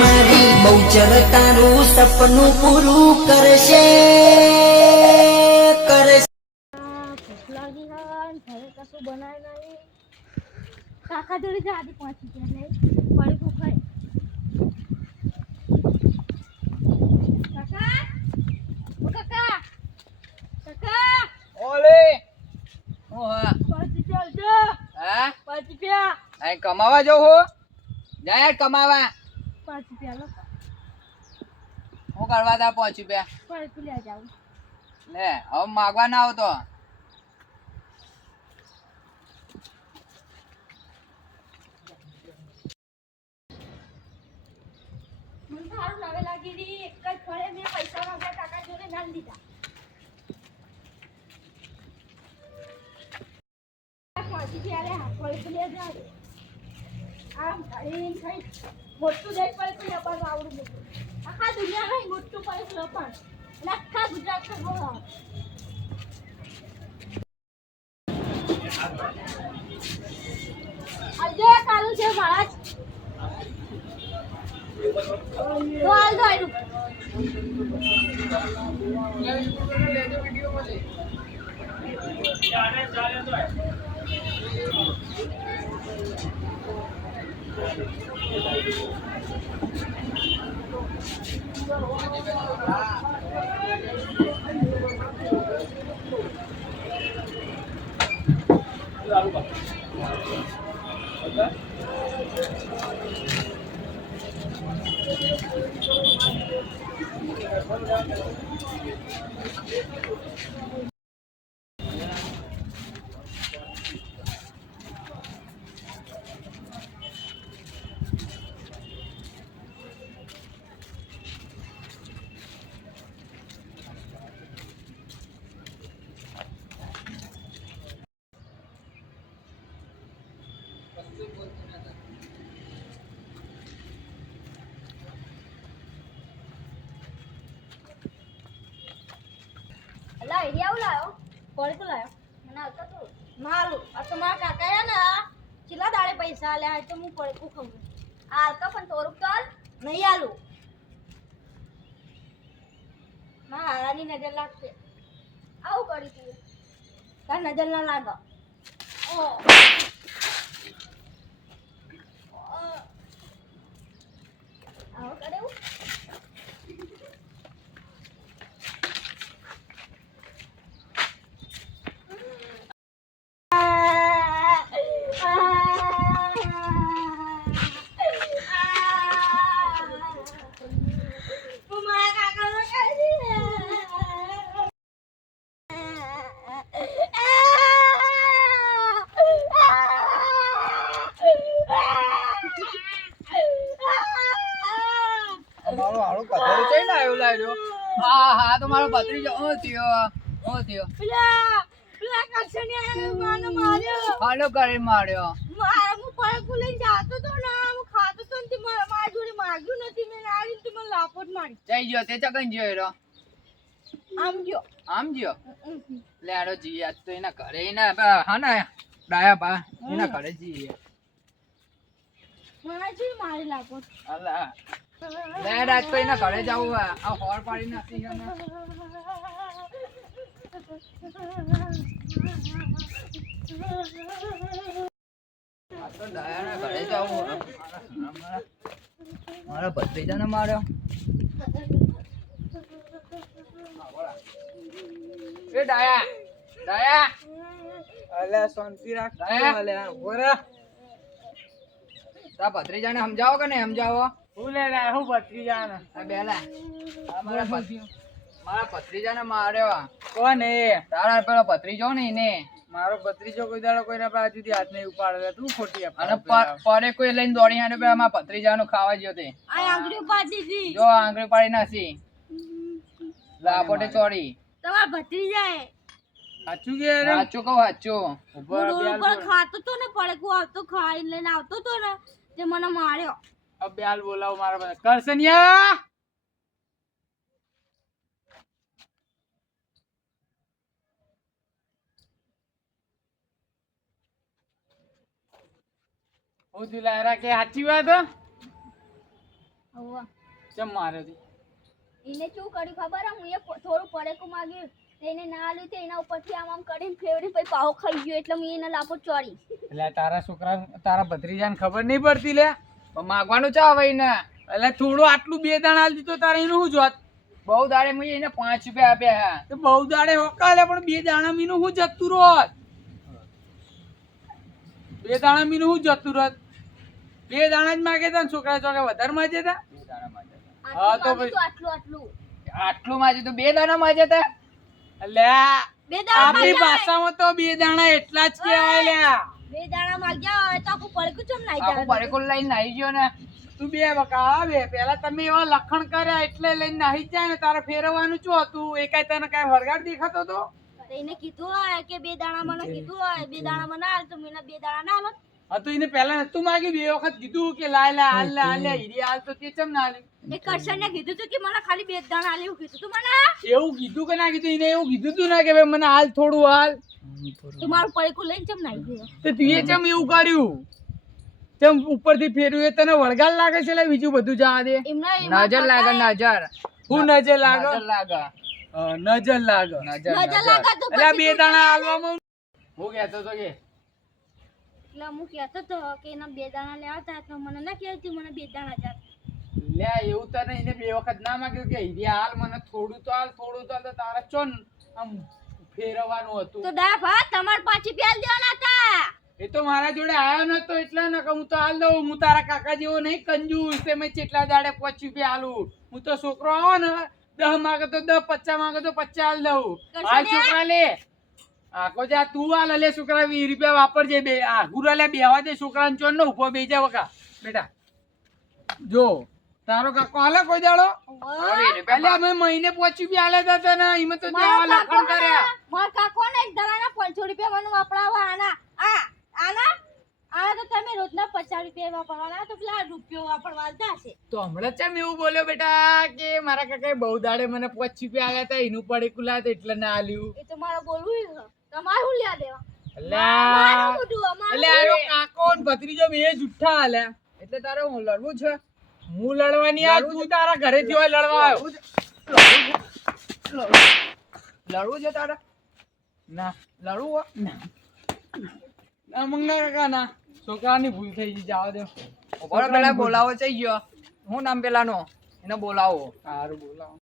મારી બહુચરતાનું સપનું પૂરું કરશે કરશે. ભૂખ લાગી હા ઘરે કશું બનાય નહીં. કાકા જોડે જાદી પહોંચી ગયા નહીં ફરી ભૂખ ખાય. કાકા ઓ કાકા કાકા ઓલે ઓહા પાછી ચાલજો. હા પાછી પ્યા આ કમાવા જો હો જાય કમાવા પાછી પ્યા લો હું કરવા તા પહોંચી બે પાછી લે જાવ. લે હવે માગવા ના આવતો મને સારું લાગે લાગી રી એક જ ફળે મેં પૈસા માંગ્યા કાકા જોડે ના લીધા. પાછી પ્યા લે પાછી લે જાવ. આમ ખાઈ મોટું દેખ પડે તો લપણ આવડું મોટું આખા દુનિયામાં મોટું પડે લપણ અને આખા ગુજરાતમાં બોલાવો. આજે કાલું છે મહારાજ તો હાલ દો આયરું. અલા આઈડિયા આવું લાયો કોણ કો લાયો મને આવતા તો માલું આ તો મારા કાકા હે ને કેટલા દાડે પૈસા આલ્યા તો હું પડકું ખાઉં આ તો પણ તો રૂપિયા નહીં આલું ના હારાની નજર લાગશે આવું કરી તું તાર નજર ના લાગો ઓ આવો કરે હું મારો હારો કથેરો ચઈને આવ્યો લાગ્યો હા હા તો મારો ભત્રીજો ઓ થયો પેલા કરશનિયા મને માર્યો હાલો કરી માર્યો મારા હું પડકું લઈને જાતો તો ને હું ખાતો તો ને મારા જોડે માગ્યું નથી મેં આવીને તો મને લાપોટ મારી જઈ ગયો તે ચકન ગયો એરો આમ ગયો લેડો જી આજ તો એના ઘરે એના હા ને ડાયા બા એના ઘરે જી મારા જોડે મારી લાપોટ અલા લેડ આજ તો એના ઘરે જાવું આ હોર પાડી નાખી છે ને આ તો ડાયાના ઘરે જાવું મારા ભત્રીજાને માર્યો એ ડાયા અલે શાંતિ રાખ અલે ઓરા તા ભત્રીજાને સમજાવો કે નહીં સમજાવો હું લે લે હું ભત્રીજાને આ બેલા મારા ભત્રીજાને માર્યો કોણ એ તારા પેલો ભત્રીજો ને એને મારો ભત્રીજો કોઈ દાડો કોઈના બાજુથી હાથ નહીં ઉપાડે તું ખોટી અને પરે કોઈ લઈને દોડી આને બે મારા ભત્રીજાનો ખાવા જ્યો તે આ આંગળી પાડી દી જો આંગળી પાડી નાસી લાપોટે ચોરી તમાર ભત્રીજા હે સાચું કે સાચું કહું સાચું ઉપર ખાતો તો ને પડકું આવતો ખાઈ લઈને આવતો તો ને તે મને માર્યો अब ब्याल बोला वो मारा करसनिया ओ दुलारा के साची बात હોવે. ચમ માર્યો તી? એને શું કર્યું ખબર હે? હું એ થોડું પડેકું માગ્યું એને ના આલ્યું તો એના ઉપરથી આમ કરીને ફેવડી પછી પાવ ખાઈ ગયો એટલે હું એને લાપો ચોરી. એટલે તારા છોકરા તારા ભત્રીજાને ખબર નહીં પડતી લે પણ માગવાનું ચા હવે ને એટલે થોડું આટલું 2 દાણા આલી દીધો તારે એનું શું જોત બહુ દાડે મેં એને 5 રૂપિયા આપ્યા હા તો બહુ દાડે હોકાલે પણ 2 દાણા મીનું હું જતું રોત 2 દાણા મીનું હું જતું રોત 2 દાણા જ માગે તા છોકરા ચોકે વધારે માજે તા 2 દાણા માજે હા તો આટલું આટલું આટલું માજે તો 2 દાણા માજે તા એટલે બે દાણા આપણી માગ્યા ભાષામાં તો 2 દાણા એટલા જ કહેવાય લ્યા 2 દાણા માગ્યા હોય તો આખું પડકું ચમ નાઈ આખું પડેકો લઈને નાહી ગયો ને તું 2 બકા આવે પેલા તમે એવા લખણ કર્યા એટલે લઈને નાહી જાય ને તારે ફેરવવાનું શું હતું એ કઈ તને કઈ વળગાડ દેખાતો તો એને કીધું હોય કે 2 દાણા મને કીધું હોય 2 દાણા મને આલ તો મને 2 દાણા ના આલો. હા તો એને પેલા નતું માગ્યું 2 વખત કીધું કે લાય લા હાલ લા હાલ લા હીરી હાલ તો તે ચમ ના આલી એ કરશન ને કીધું તું કે મને ખાલી 2 દાણા આલે એવું કીધું તું મને. એવું કીધું કે ના કીધું એને એવું કીધું તું ને કે ભાઈ મને હાલ થોડું હાલ તું મારું પડકું લઈને ચમ નાઈ ગયો. તો તું એ ચમ એવું કર્યું ચમ ઉપરથી ફેરવ્યું એ તને વળગાડ લાગે છે એટલે બીજું બધું જવા દે નજર લાગે નજર હું નજર લાગે નજર લાગે નજર લાગે નજર લાગે તો એટલે 2 દાણા હાલવામાં હું કહેતો તો કે એટલે હું કહેતો તો કે એના 2 દાણા લેવાતા તો મને ના કહેતી મને 2 દાણા ચાલ. લે એવું તને એને 2 વખત ના માગ્યું કે હીરી હાલ મને થોડું તો હાલ તો તારે ચોન આમ ફેરવવાનું હતું તો દા ભા તમાર પાછી પ્યાલ દેવાના હતા. એ તો મારા જોડે આવ્યો નતો એટલે ને કે હું તો હાલ દઉં હું તારા કાકા જેવો નહીં કંજૂસ તે મેં ચેટલા દાડે 5 રૂપિયા હાલું હું તો છોકરો આવો ને 10 માંગે તો 10 50 માંગે તો 50 હાલ દઉં હાલ છોકરા લે આખો જા તું હાલ લે છોકરા 20 રૂપિયા વાપરજે બે આ ગુરા લે બેવા દે છોકરાને ચોન નો ઉભો બેજા વકા બેટા જો તારો કાકો હાલે કોઈ દાડો એટલે અમે મહિને 5 રૂપિયા હાલે હતા ને એમાં તો જેવા લખણ કર્યા માર કાકો ને એક દાડાના 500 રૂપિયા મને વાપરાવા આના આના તો તમે રોજના 50 રૂપિયા વાપરવાના તો પેલા રૂપિયો વાપરવાતા હશે. તો હમણાં ચમ એવું બોલ્યો બેટા કે મારા કાકાએ બહુ દાડે મને 5 રૂપિયા આલ્યા હતા એનું પડે કુલા એટલે ના આલ્યું એ તો મારે બોલવું છે તમારે શું લ્યા દેવા અલ્યા એટલે આરો કાકો ને ભત્રીજો બે જુઠ્ઠા આલ્યા એટલે તારે હું લડવું છે હું લડવાની આ તું તારા ઘરેથી હોય લડવા આવ્યો લડવું છે તારે ના લડવું ના ના મંગના કાકા ના છોકરાની ભૂલ થઈ ગઈ જાવ દે પેલા બોલાવો થઈ ગયો હું નામ પેલાનો એને બોલાવો સારું બોલાવો